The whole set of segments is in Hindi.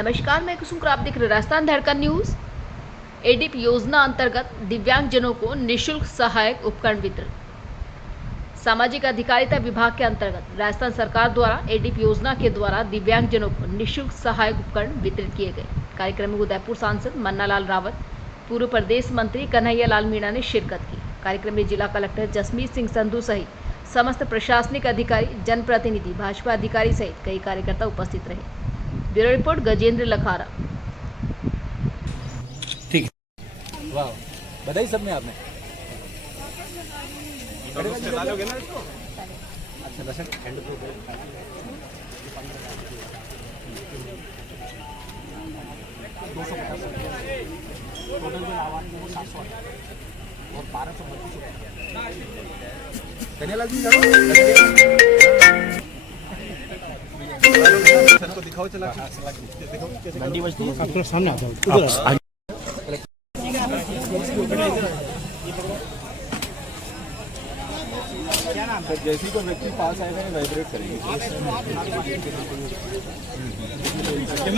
नमस्कार, मैं कुसुम, आप देख रहे राजस्थान धड़कन न्यूज। एडीप योजना अंतर्गत दिव्यांगजनों को निःशुल्क सहायक उपकरण वितरण। सामाजिक अधिकारिता विभाग के अंतर्गत राजस्थान सरकार द्वारा एडीप योजना के द्वारा दिव्यांगजनों को निःशुल्क सहायक उपकरण वितरित किए गए। कार्यक्रम में उदयपुर सांसद मन्नालाल रावत, पूर्व प्रदेश मंत्री कन्हैया लाल मीणा ने शिरकत की। कार्यक्रम में जिला कलेक्टर जसमीत सिंह संधू सहित समस्त प्रशासनिक अधिकारी, जनप्रतिनिधि, भाजपा अधिकारी सहित कई कार्यकर्ता उपस्थित रहे। Bureau report Gajendra Lakhara. ठीक है, वाह, बधाई सब में आपने लोगे ना इसको। अच्छा दर्शक हैंड टू टोटल जो लाभार्थी है वो 700 और 1232 कन्हैयालाल जी सर को दिखाओ, चला देखो मंडी बजती है, आप थोड़ा सामने आ जाओ। जैसे ही कोई व्यक्ति पास आएगा वाइब्रेट करेंगे।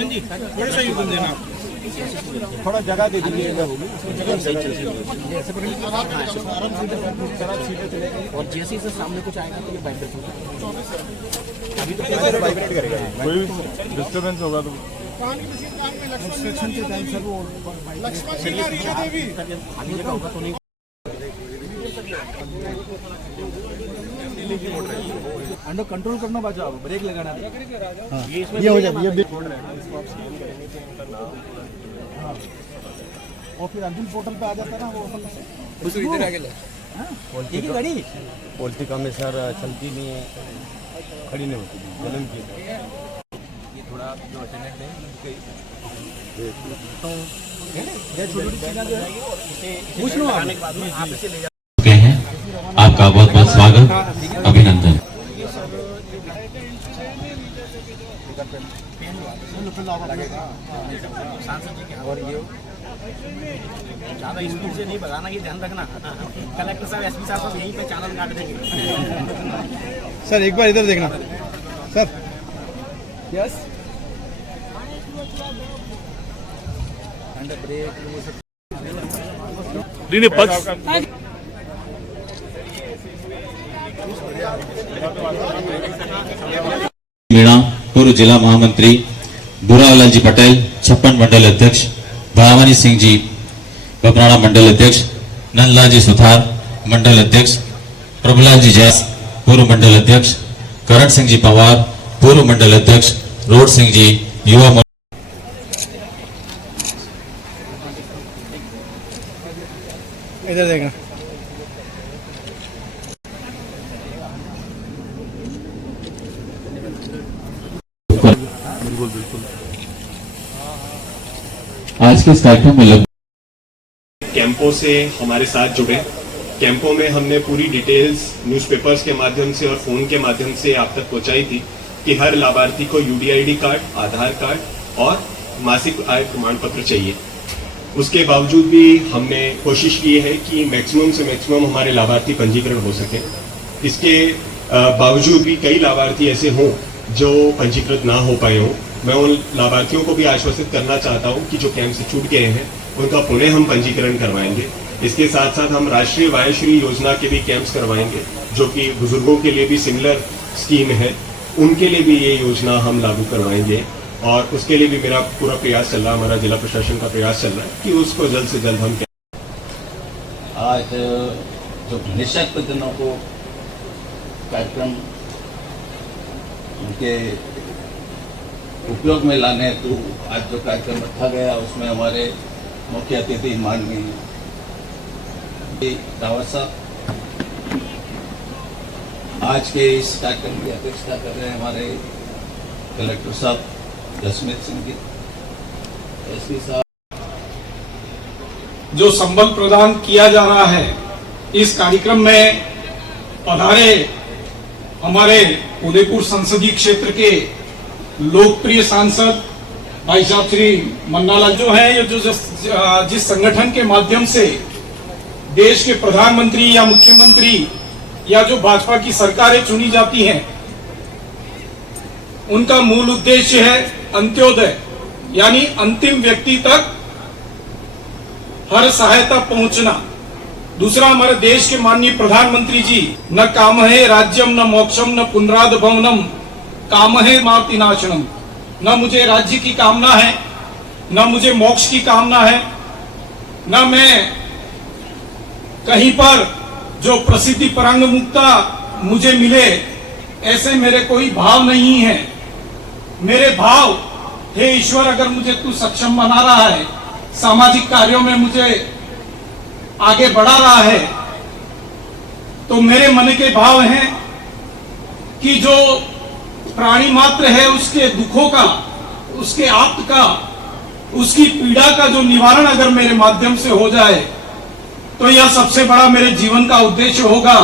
जी थोड़ा सा ही देना, थोड़ा जगह दे दीजिएगा और जैसे ही सामने कुछ आएगा तो ये वाइब्रेट होगा। अभी तो वाइब्रेट करेगा, कोई डिस्टर्बेंस होगा तो कंस्ट्रक्शन के टाइम सर वो होगा तो नहीं अंडर कंट्रोल करना, बाजू आप ब्रेक लगाना। हाँ, ये हो जाए और फिर अंतिम पोर्टल पे आ जाता है ना वो इधर आगे एक ही गाड़ी पोल्ट्री का में सर चलती नहीं है, खड़ी नहीं होती जलन की। ये थोड़ा जो अटेंडेंट है छोटी चीज़ें जो है पूछ लो आप इसे ले चुके हैं। आपका बहुत बहुत स्वागत, अभिनंदन। और ये ज़्यादा स्पीड से नहीं भगाना, ये ध्यान रखना। कलेक्टर साहब, एसपी साहब यहीं पे चैनल काट देंगे। सर एक बार इधर देखना सर। यस अंडर ब्रेक मीणा, पूर्व जिला महामंत्री बुरालाल जी पटेल, 56 मंडल अध्यक्ष, भरावानी सिंह जी बपराड़ा मंडल अध्यक्ष, नंदलाल जी सुथार मंडल अध्यक्ष, प्रभुलाल जी जैस पूर्व मंडल अध्यक्ष, करण सिंह जी पवार पूर्व मंडल अध्यक्ष, रोड सिंह जी युवा। इधर देखना। बिल्कुल बिल्कुल। आज के इस कार्यक्रम में कैंपों से हमारे साथ जुड़े। कैंपों में हमने पूरी डिटेल्स न्यूज़पेपर्स के माध्यम से और फोन के माध्यम से आप तक पहुंचाई थी कि हर लाभार्थी को यूडीआईडी कार्ड, आधार कार्ड और मासिक आय प्रमाण पत्र चाहिए। उसके बावजूद भी हमने कोशिश की है कि मैक्सिमम से मैक्सिमम हमारे लाभार्थी पंजीकरण हो सके। इसके बावजूद भी कई लाभार्थी ऐसे हों जो पंजीकृत ना हो पाए हों। मैं उन लाभार्थियों को भी आश्वसित करना चाहता हूं कि जो कैंप से छूट गए हैं उनका पुनः हम पंजीकरण करवाएंगे। इसके साथ साथ हम राष्ट्रीय वायुश्री योजना के भी कैंप्स करवाएंगे, जो कि बुजुर्गों के लिए भी सिमिलर स्कीम है, उनके लिए भी ये योजना हम लागू करवाएंगे। और उसके लिए भी मेरा पूरा प्रयास चल रहा है, हमारा जिला प्रशासन का प्रयास चल रहा है कि उसको जल्द से जल्द हम आज जो निःशक्त जनों को कार्यक्रम उनके उपयोग में लाने हेतु आज जो कार्यक्रम रखा गया उसमें हमारे मुख्य अतिथि माननीय रावत साहब आज के इस कार्यक्रम की अध्यक्षता कर रहे हैं। हमारे कलेक्टर साहब जसमीत सिंह जी, एसपी साहब। जो संबल प्रदान किया जा रहा है इस कार्यक्रम में पधारे हमारे उदयपुर संसदीय क्षेत्र के लोकप्रिय सांसद भाई साहब श्री मन्नालाल जो है, ये जो जिस संगठन के माध्यम से देश के प्रधानमंत्री या मुख्यमंत्री या जो भाजपा की सरकारें चुनी जाती हैं, उनका मूल उद्देश्य है अंत्योदय, यानी अंतिम व्यक्ति तक हर सहायता पहुंचना। दूसरा, हमारे देश के माननीय प्रधानमंत्री जी, न कामहे राज्यम न मोक्षम न पुनराद भवनम कामहे माति नाशनम। न मुझे राज्य की कामना है, न मुझे मोक्ष की कामना है, न मैं कहीं पर जो प्रसिद्धि परंग मुक्ता मुझे मिले, ऐसे मेरे कोई भाव नहीं है। मेरे भाव, हे ईश्वर, अगर मुझे तू सक्षम बना रहा है, सामाजिक कार्यों में मुझे आगे बढ़ा रहा है, तो मेरे मन के भाव हैं कि जो प्राणी मात्र है उसके दुखों का, उसके आप्त का, उसकी पीड़ा का जो निवारण अगर मेरे माध्यम से हो जाए तो यह सबसे बड़ा मेरे जीवन का उद्देश्य होगा।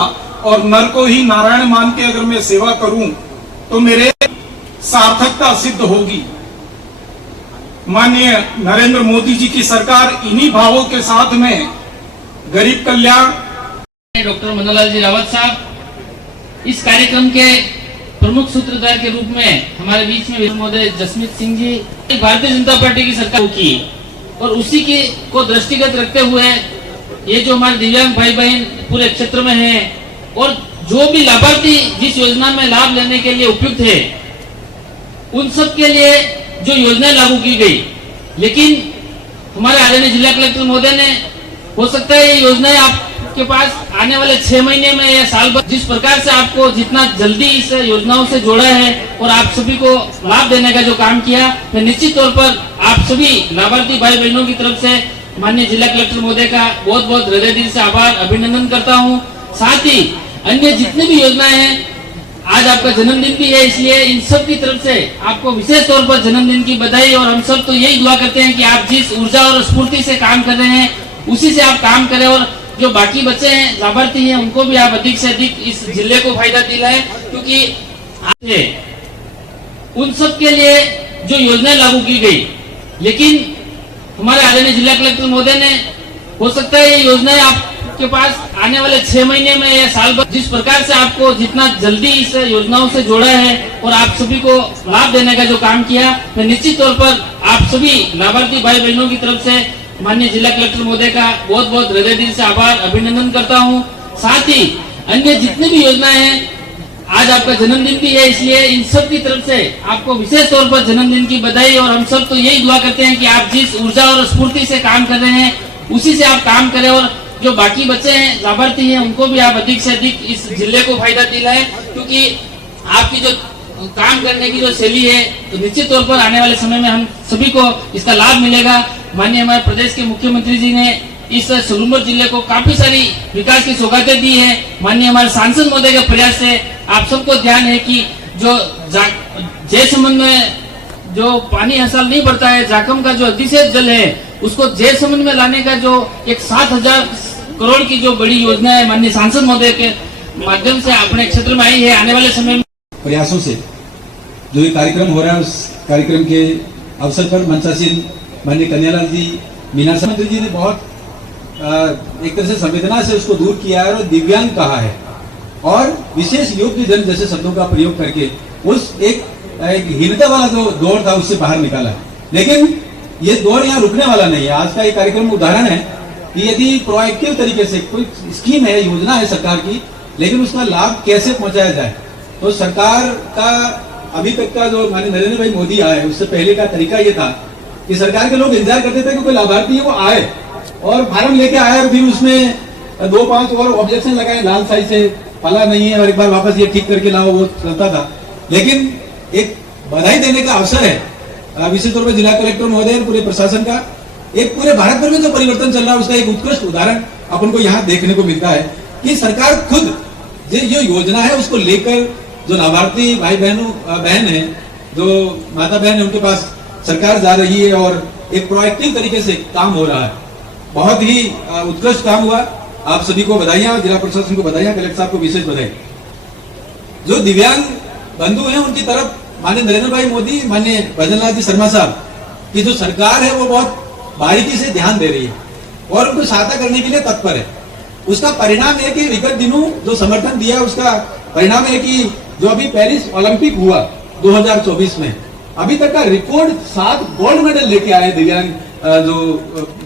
और नर को ही नारायण मान के अगर मैं सेवा करूं तो मेरे सार्थकता सिद्ध होगी। माननीय नरेंद्र मोदी जी की सरकार इन्हीं भावों के साथ में गरीब कल्याण। डॉक्टर मनोहरलाल जी रावत साहब इस कार्यक्रम के प्रमुख सूत्रधार के रूप में हमारे बीच में महोदय जसमीत सिंह जी, भारतीय जनता पार्टी की सरकार की, और उसी की को दृष्टिगत रखते हुए ये जो हमारे दिव्यांग भाई बहन पूरे क्षेत्र में हैं और जो भी लाभार्थी जिस योजना में लाभ लेने के लिए उपयुक्त है, उन सब के लिए जो योजना लागू की गई, लेकिन हमारे आदरणीय जिला कलेक्टर महोदय ने, हो सकता है ये योजनाएं आपके पास आने वाले 6 महीने में या साल भर, जिस प्रकार से आपको जितना जल्दी इस योजनाओं से जोड़ा है और आप सभी को लाभ देने का जो काम किया, मैं निश्चित तौर पर आप सभी लाभार्थी भाई बहनों की तरफ से माननीय जिला कलेक्टर महोदय का बहुत बहुत हृदय दिल से आभार अभिनंदन करता हूँ। साथ ही अन्य जितनी भी योजनाएं हैं, आज आपका जन्मदिन भी है, इसलिए इन सब की तरफ से आपको विशेष तौर पर जन्मदिन की बधाई। और हम सब तो यही दुआ करते हैं कि आप जिस ऊर्जा और स्फूर्ति से काम कर रहे हैं उसी से आप काम करें, और जो बाकी बच्चे हैं, लाभार्थी हैं, उनको भी आप अधिक से अधिक इस जिले को फायदा दिलाएं, क्योंकि उन सब के लिए जो योजनाएं लागू की गई, लेकिन हमारे आदरणीय जिला कलेक्टर महोदय ने, हो सकता है ये योजनाएं आपके पास आने वाले 6 महीने में या साल भर, जिस प्रकार से आपको जितना जल्दी इस योजनाओं से जोड़ा है और आप सभी को लाभ देने का जो काम किया, मैं निश्चित तौर पर आप सभी लाभार्थी भाई बहनों की तरफ से माननीय जिला कलेक्टर महोदय का बहुत बहुत हृदय दिल से आभार अभिनंदन करता हूँ। साथ ही अन्य जितनी भी योजनाएं हैं, आज आपका जन्मदिन भी है, इसलिए इन सब की तरफ से आपको विशेष तौर पर जन्मदिन की बधाई। और हम सब तो यही दुआ करते हैं कि आप जिस ऊर्जा और स्फूर्ति से काम कर रहे हैं उसी से आप काम करें, और जो बाकी बच्चे हैं, लाभार्थी हैं, उनको भी आप अधिक से अधिक इस जिले को फायदा दिलाएं, क्योंकि आपकी जो काम करने की जो शैली है, तो निश्चित तौर पर आने वाले समय में हम सभी को इसका लाभ मिलेगा। माननीय हमारे प्रदेश के मुख्यमंत्री जी ने इस सलूमर जिले को काफी सारी विकास की सौगातें दी है। माननीय हमारे सांसद महोदय के प्रयास से आप सबको ध्यान है कि जो जयसमंद में जो पानी हर साल नहीं बढ़ता है, जाखम का जो अतिशय जल है, उसको जयसमंद में लाने का जो एक 7,000 करोड़ की जो बड़ी योजना है, माननीय सांसद महोदय के माध्यम से अपने क्षेत्र में आई है। आने वाले समय में प्रयासों से जो ये कार्यक्रम हो रहा है, उस कार्यक्रम के अवसर पर मंचासीन माननीय कन्हैयालाल जी, मीना मंत्री जी ने बहुत एक तरह से संवेदना से उसको दूर किया है और दिव्यांग कहा है, और विशेष योग्य जन जैसे शब्दों का प्रयोग करके उस एक हीनता वाला जो दौर था उससे बाहर निकाला। लेकिन ये दौर यहाँ रुकने वाला नहीं है। आज का ये कार्यक्रम उदाहरण है कि यदि प्रोएक्टिव तरीके से कोई स्कीम है, योजना है सरकार की, लेकिन उसका लाभ कैसे पहुंचाया जाए, तो सरकार का अभी तक का जो माननीय नरेंद्र भाई मोदी आए, उससे पहले का तरीका ये था कि सरकार के लोग इंतजार करते थे कि कोई लाभार्थी है वो आए और फार्म लेके आए, और फिर उसमें 2-5 और ऑब्जेक्शन लगाए, लाल साई से फला नहीं है और एक बार वापस ये ठीक करके लाओ, वो चलता था। लेकिन एक बधाई देने का अवसर है विशेष तौर पर जिला कलेक्टर महोदय और पूरे प्रशासन का। एक पूरे भारत भर में जो परिवर्तन चल रहा है उसका एक उत्कृष्ट उदाहरण अपन को यहाँ देखने को मिलता है कि सरकार खुद जो योजना है उसको लेकर जो लाभार्थी भाई बहन है, जो माता बहन है, उनके पास सरकार जा रही है और एक प्रोएक्टिव तरीके से काम हो रहा है। बहुत ही उत्कृष्ट काम हुआ। आप सभी को बधाइयां, जिला प्रशासन को बधाइयां, कलेक्टर साहब को विशेष बधाई। जो दिव्यांग बंधु हैं उनकी तरफ माननीय नरेंद्र भाई मोदी, माननीय भजनलाल जी शर्मा साहब की जो सरकार है वो बहुत बारीकी से ध्यान दे रही है और उनको सहायता करने के लिए तत्पर है। उसका परिणाम है कि विगत दिनों जो समर्थन दिया, उसका परिणाम है कि जो अभी पेरिस ओलंपिक हुआ 2024 में, अभी तक का रिकॉर्ड 7 गोल्ड मेडल लेके आए दिव्यांग जो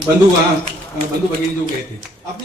बंधु भगिनी जो गए थे अपने